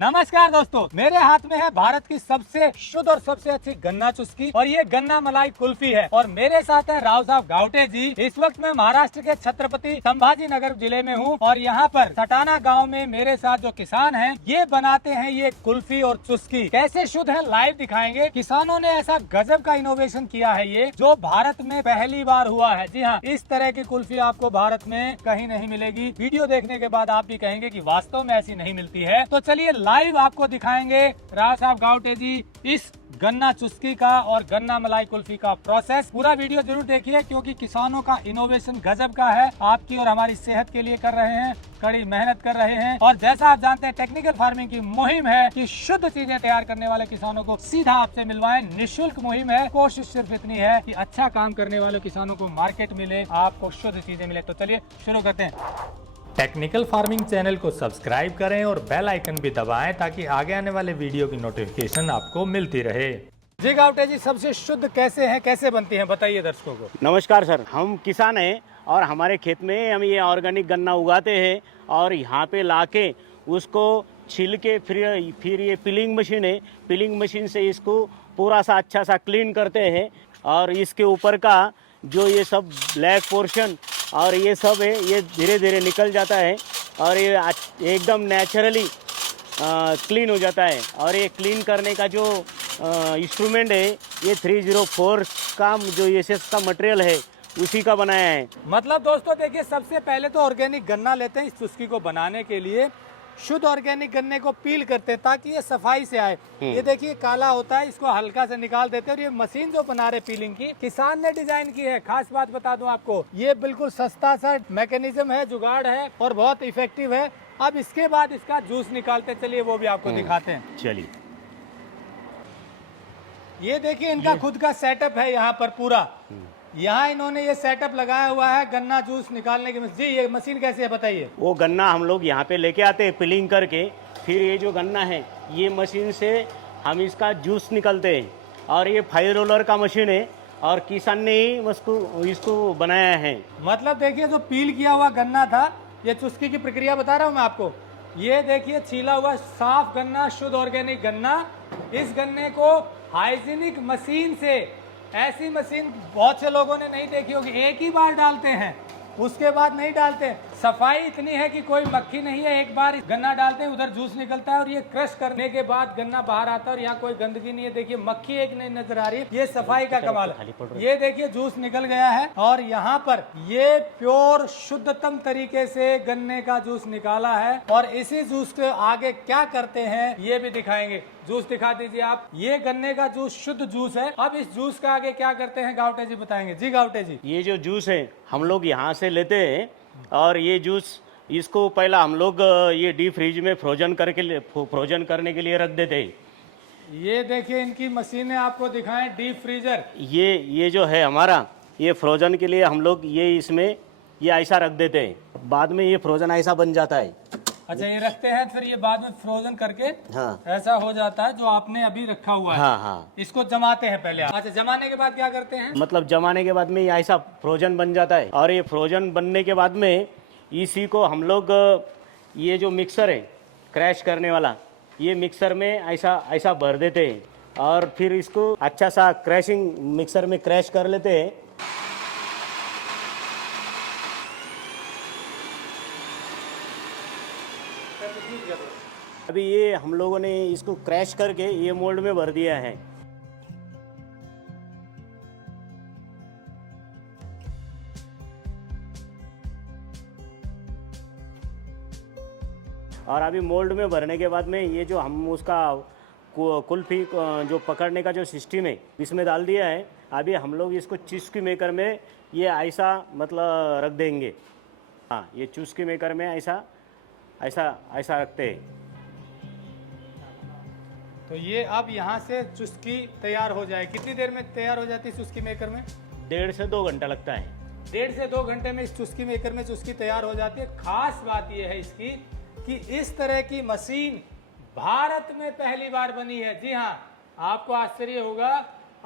नमस्कार दोस्तों, मेरे हाथ में है भारत की सबसे शुद्ध और सबसे अच्छी गन्ना चुस्की और ये गन्ना मलाई कुल्फी है। और मेरे साथ है राव साहब गावटे जी। इस वक्त मैं महाराष्ट्र के छत्रपति संभाजी नगर जिले में हूँ और यहाँ पर सटाना गांव में मेरे साथ जो किसान हैं ये बनाते हैं ये कुल्फी और चुस्की। कैसे शुद्ध है लाइव दिखाएंगे। किसानों ने ऐसा गजब का इनोवेशन किया है ये जो भारत में पहली बार हुआ है। जी हाँ, इस तरह की कुल्फी आपको भारत में कहीं नहीं मिलेगी। वीडियो देखने के बाद आप भी कहेंगे कि वास्तव में ऐसी नहीं मिलती है। तो चलिए लाइव आपको दिखाएंगे राव साहब गावटे जी इस गन्ना चुस्की का और गन्ना मलाई कुल्फी का प्रोसेस। पूरा वीडियो जरूर देखिए क्योंकि किसानों का इनोवेशन गजब का है। आपकी और हमारी सेहत के लिए कर रहे हैं, कड़ी मेहनत कर रहे हैं। और जैसा आप जानते हैं टेक्निकल फार्मिंग की मुहिम है कि शुद्ध चीजें तैयार करने वाले किसानों को सीधा आपसे मिलवाएं। निःशुल्क मुहिम है। कोशिश सिर्फ इतनी है कि अच्छा काम करने वाले किसानों को मार्केट मिले, आपको शुद्ध चीजें मिले। तो चलिए शुरू करते हैं। टेक्निकल फार्मिंग चैनल को सब्सक्राइब करें और बेल आइकन भी दबाएं ताकि आगे आने वाले वीडियो की नोटिफिकेशन आपको मिलती रहे। जी गावटे जी, सबसे शुद्ध कैसे है, कैसे बनती है, बताइए दर्शकों को। नमस्कार सर, हम किसान हैं और हमारे खेत में हम ये ऑर्गेनिक गन्ना उगाते हैं और यहाँ पे लाके उसको छील के फिर ये पिलिंग मशीन है, पिलिंग मशीन से इसको पूरा सा अच्छा सा क्लीन करते हैं और इसके ऊपर का जो ये सब ब्लैक पोर्शन और ये सब है ये धीरे धीरे निकल जाता है और ये एकदम नेचुरली क्लीन हो जाता है। और ये क्लीन करने का जो इंस्ट्रूमेंट है ये 304 का जो एसएस का मटेरियल है उसी का बनाया है। मतलब दोस्तों देखिए, सबसे पहले तो ऑर्गेनिक गन्ना लेते हैं इस चुस्की को बनाने के लिए। शुद्ध ऑर्गेनिक गन्ने को पील करते हैं ताकि ये सफाई से आए। ये देखिए काला होता है, इसको हल्का से निकाल देते हैं। और ये मशीन जो बना रहे पीलिंग की, किसान ने डिजाइन की है। खास बात बता दूं आपको, ये बिल्कुल सस्ता सा मैकेनिज्म है, जुगाड़ है और बहुत इफेक्टिव है। अब इसके बाद इसका जूस निकालते, चलिए वो भी आपको दिखाते हैं। चलिए, ये देखिए इनका खुद का सेटअप है यहाँ पर पूरा। यहाँ इन्होंने ये सेटअप लगाया हुआ है गन्ना जूस निकालने की। जी, ये मशीन कैसे है बताइए। वो गन्ना हम लोग यहाँ पे लेके आते हैं पिलिंग करके, फिर ये जो गन्ना है ये मशीन से हम इसका जूस निकलते हैं और ये 5 रोलर का मशीन है और किसान ने ही इसको बनाया है। मतलब देखिए जो पील किया हुआ गन्ना था, ये चुस्की की प्रक्रिया बता रहा हूँ मैं आपको। ये देखिए छीला हुआ साफ गन्ना, शुद्ध ऑर्गेनिक गन्ना। इस गन्ने को हाइजीनिक मशीन से, ऐसी मशीन बहुत से लोगों ने नहीं देखी होगी, एक ही बार डालते हैं उसके बाद नहीं डालते। सफाई इतनी है कि कोई मक्खी नहीं है। एक बार गन्ना डालते हैं उधर जूस निकलता है और ये क्रश करने के बाद गन्ना बाहर आता है और यहाँ कोई गंदगी नहीं है। देखिए मक्खी एक नहीं नजर आ रही है। ये सफाई का कमाल है। ये देखिए जूस निकल गया है और यहाँ पर ये प्योर शुद्धतम तरीके से गन्ने का जूस निकाला है। और इसी जूस के आगे क्या करते हैं ये भी दिखाएंगे। जूस दिखा दीजिए आप। ये गन्ने का जूस शुद्ध जूस है। अब इस जूस का आगे क्या करते हैं गावटे जी बताएंगे। जी गावटे जी, ये जो जूस है हम लोग यहाँ से लेते हैं और ये जूस इसको पहला हम लोग ये डीप फ्रीज में फ्रोजन करने के लिए रख देते हैं। ये देखिए इनकी मशीनें आपको दिखाएं, डीप फ्रीजर। ये जो है हमारा, ये फ्रोजन के लिए हम लोग ये इसमें ये ऐसा रख देते हैं, बाद में ये फ्रोजन ऐसा बन जाता है। अच्छा, ये रखते हैं फिर ये बाद में फ्रोजन करके हाँ, ऐसा हो जाता है जो आपने अभी रखा हुआ है। हाँ हाँ, इसको जमाते हैं पहले आप। अच्छा, जमाने के बाद क्या करते हैं। मतलब जमाने के बाद में ये ऐसा फ्रोजन बन जाता है और ये फ्रोजन बनने के बाद में इसी को हम लोग ये जो मिक्सर है क्रैश करने वाला, ये मिक्सर में ऐसा भर देते हैं और फिर इसको अच्छा सा क्रैशिंग मिक्सर में क्रैश कर लेते हैं। अभी ये हम लोगों ने इसको क्रैश करके ये मोल्ड में भर दिया है। और अभी मोल्ड में भरने के बाद में ये जो हम उसका कुल्फी जो पकड़ने का जो सिस्टम है इसमें डाल दिया है। अभी हम लोग इसको चुस्की मेकर में ये ऐसा मतलब रख देंगे। हाँ, ये चुस्की मेकर में ऐसा रखते हैं। तो ये अब यहाँ से चुस्की तैयार हो जाए। कितनी देर में तैयार हो जाती है चुस्की मेकर में। 1.5 से 2 घंटा लगता है। 1.5 से 2 घंटे में इस चुस्की मेकर में चुस्की तैयार हो जाती है। खास बात यह है इसकी कि इस तरह की मशीन भारत में पहली बार बनी है। जी हाँ, आपको आश्चर्य होगा,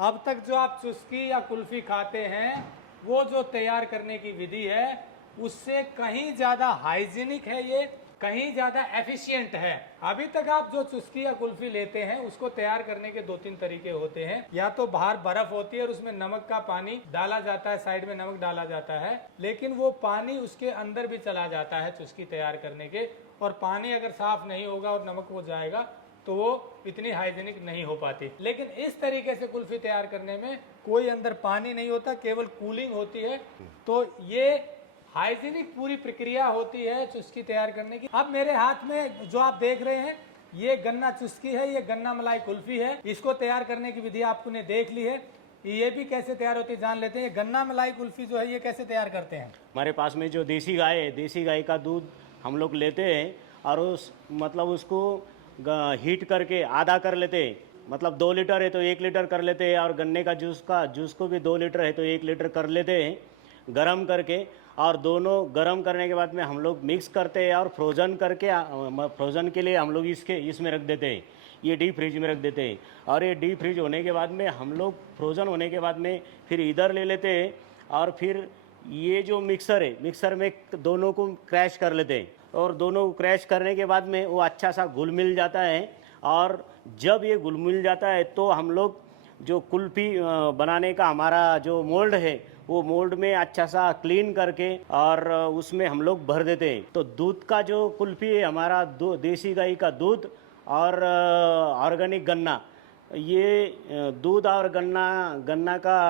अब तक जो आप चुस्की या कुल्फी खाते हैं वो जो तैयार करने की विधि है उससे कहीं ज़्यादा हाइजीनिक है ये कहीं ज्यादा एफिशिएंट है। अभी तक आप जो चुस्की या कुल्फी लेते हैं उसको तैयार करने के 2-3 तरीके होते हैं। या तो बाहर बर्फ होती है और उसमें नमक का पानी डाला जाता है, साइड में नमक डाला जाता है, लेकिन वो पानी उसके अंदर भी चला जाता है चुस्की तैयार करने के, और पानी अगर साफ नहीं होगा और नमक हो जाएगा तो वो इतनी हाइजीनिक नहीं हो पाती। लेकिन इस तरीके से कुल्फी तैयार करने में कोई अंदर पानी नहीं होता, केवल कूलिंग होती है। तो ये हाइजीनिक पूरी प्रक्रिया होती है चुस्की तैयार करने की। अब मेरे हाथ में जो आप देख रहे हैं ये गन्ना चुस्की है, ये गन्ना मलाई कुल्फी है। इसको तैयार करने की विधि आपने देख ली है, ये भी कैसे तैयार होती है जान लेते हैं। गन्ना मलाई कुल्फी जो है ये कैसे तैयार करते हैं। हमारे पास में जो देसी गाय है, देसी गाय का दूध हम लोग लेते हैं और उस मतलब उसको हीट करके आधा कर लेते हैं। मतलब 2 लीटर है तो 1 लीटर कर लेते हैं, और गन्ने का जूस को भी 2 लीटर है तो 1 लीटर कर लेते हैं गरम करके। और दोनों गरम करने के बाद में हम लोग मिक्स करते हैं और फ्रोज़न करके फ्रोज़न के लिए हम लोग इसमें रख देते हैं, ये डीप फ्रीज में रख देते हैं। और ये डीप फ्रीज होने के बाद में हम लोग फ्रोज़न होने के बाद में फिर इधर ले लेते हैं, और फिर ये जो मिक्सर है, मिक्सर में दोनों को क्रैश कर लेते हैं। और दोनों क्रैश करने के बाद में वो अच्छा सा घुल मिल जाता है। और जब ये घुल मिल जाता है तो हम लोग जो कुल्फ़ी बनाने का हमारा जो मोल्ड है, वो मोल्ड में अच्छा सा क्लीन करके और उसमें हम लोग भर देते हैं। तो दूध का जो कुल्फ़ी है हमारा, देसी गाय का दूध और ऑर्गेनिक गन्ना, ये दूध और गन्ना का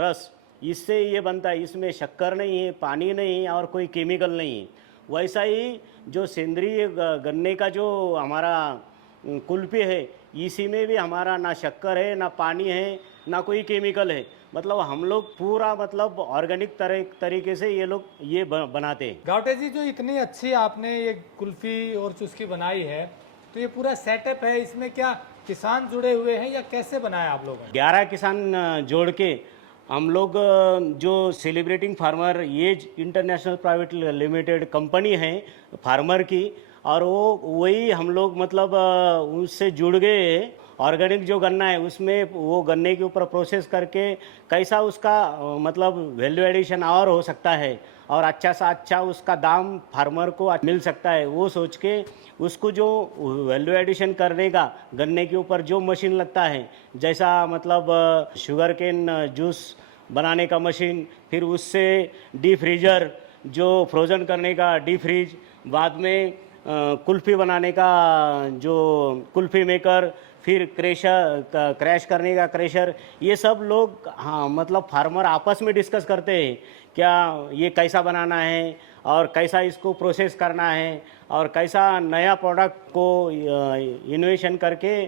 रस, इससे ये बनता है। इसमें शक्कर नहीं है, पानी नहीं है और कोई केमिकल नहीं है। वैसा ही जो सेंद्रीय गन्ने का जो हमारा कुल्फ़ी है, इसी में भी हमारा ना शक्कर है, ना पानी है, ना कोई केमिकल है। मतलब हम लोग पूरा मतलब ऑर्गेनिक तरीके से ये लोग ये बनाते हैं। गावटे जी, जो इतनी अच्छी आपने ये कुल्फ़ी और चुस्की बनाई है, तो ये पूरा सेटअप है, इसमें क्या किसान जुड़े हुए हैं या कैसे बनाया आप लोगों ने? 11 किसान जोड़ के हम लोग जो celebrating farmer age international private limited company है फार्मर की, और वो वही हम लोग मतलब उससे जुड़ गए। ऑर्गेनिक जो गन्ना है उसमें वो गन्ने के ऊपर प्रोसेस करके कैसा उसका मतलब वैल्यू एडिशन और हो सकता है, और अच्छा सा अच्छा उसका दाम फार्मर को मिल सकता है, वो सोच के उसको जो वैल्यू एडिशन करने का गन्ने के ऊपर जो मशीन लगता है, जैसा मतलब शुगर केन जूस बनाने का मशीन, फिर उससे डी फ्रीजर जो फ्रोज़न करने का डी फ्रीज, बाद में कुल्फ़ी बनाने का जो कुल्फ़ी मेकर, फिर क्रैश करने का क्रैशर, ये सब लोग हाँ मतलब फार्मर आपस में डिस्कस करते हैं क्या ये कैसा बनाना है और कैसा इसको प्रोसेस करना है और कैसा नया प्रोडक्ट को इनोवेशन करके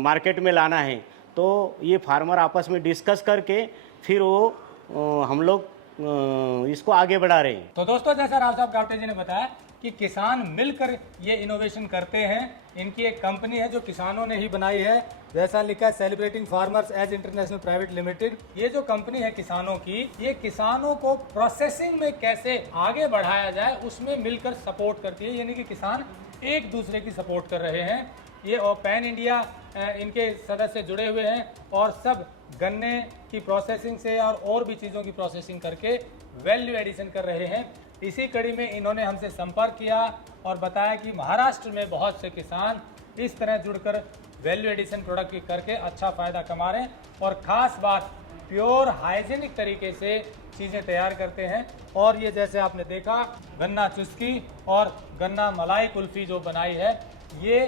मार्केट में लाना है। तो ये फार्मर आपस में डिस्कस करके फिर वो हम लोग इसको आगे बढ़ा रहे हैं। तो दोस्तों, जैसा राव साहब गावटे जी ने बताया कि किसान मिलकर ये इनोवेशन करते हैं। इनकी एक कंपनी है जो किसानों ने ही बनाई है, जैसा लिखा है celebrating farmers age international private limited. ये जो कंपनी है किसानों की, ये किसानों को प्रोसेसिंग में कैसे आगे बढ़ाया जाए उसमें मिलकर सपोर्ट करती है, यानी कि किसान एक दूसरे की सपोर्ट कर रहे हैं। ये और पैन इंडिया इनके सदस्य जुड़े हुए हैं और सब गन्ने की प्रोसेसिंग से और भी चीज़ों की प्रोसेसिंग करके वैल्यू एडिशन कर रहे हैं। इसी कड़ी में इन्होंने हमसे संपर्क किया और बताया कि महाराष्ट्र में बहुत से किसान इस तरह जुड़कर वैल्यू एडिशन प्रोडक्ट की करके अच्छा फ़ायदा कमा रहे हैं, और ख़ास बात प्योर हाइजीनिक तरीके से चीज़ें तैयार करते हैं। और ये जैसे आपने देखा गन्ना चुस्की और गन्ना मलाई कुल्फ़ी जो बनाई है, ये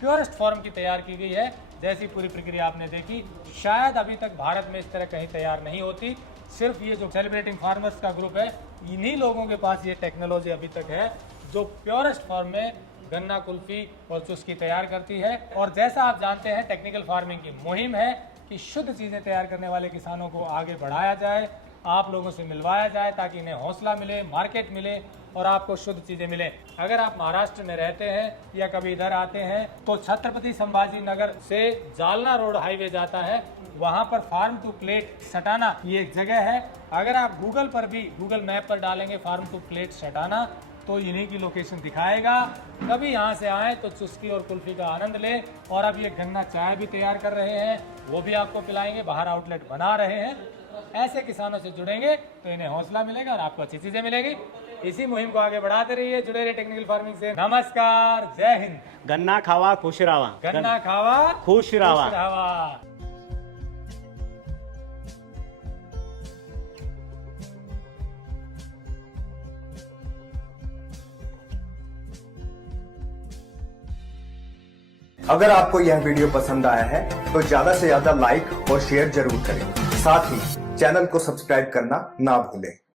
प्योरेस्ट फॉर्म की तैयार की गई है। जैसी पूरी प्रक्रिया आपने देखी, शायद अभी तक भारत में इस तरह कहीं तैयार नहीं होती। सिर्फ ये जो सेलिब्रेटिंग फार्मर्स का ग्रुप है, इन्हीं लोगों के पास ये टेक्नोलॉजी अभी तक है जो प्योरेस्ट फॉर्म में गन्ना कुल्फ़ी और चुस्की तैयार करती है। और जैसा आप जानते हैं, टेक्निकल फार्मिंग की मुहिम है कि शुद्ध चीज़ें तैयार करने वाले किसानों को आगे बढ़ाया जाए, आप लोगों से मिलवाया जाए, ताकि इन्हें हौसला मिले, मार्केट मिले और आपको शुद्ध चीज़ें मिले। अगर आप महाराष्ट्र में रहते हैं या कभी इधर आते हैं तो छत्रपति संभाजी नगर से जालना रोड हाईवे जाता है, वहाँ पर फार्म टू प्लेट सटाना ये एक जगह है। अगर आप गूगल पर भी गूगल मैप पर डालेंगे फार्म टू प्लेट सटाना तो इन्हीं की लोकेशन दिखाएगा। कभी यहाँ से आएँ तो चुस्की और कुल्फ़ी का आनंद लें। और अब ये गन्ना चाय भी तैयार कर रहे हैं, वो भी आपको पिलाएंगे, बाहर आउटलेट बना रहे हैं। ऐसे किसानों से जुड़ेंगे तो इन्हें हौसला मिलेगा और आपको अच्छी चीज़ें मिलेगी। इसी मुहिम को आगे बढ़ाते रहिए। जुड़े रहिए टेक्निकल फार्मिंग से। नमस्कार, जय हिंद। गन्ना खावा खुश रवा। गन्ना खावा खुश रवा। खुश रवा। अगर आपको यह वीडियो पसंद आया है तो ज्यादा से ज्यादा लाइक और शेयर जरूर करें। साथ ही चैनल को सब्सक्राइब करना ना भूलें।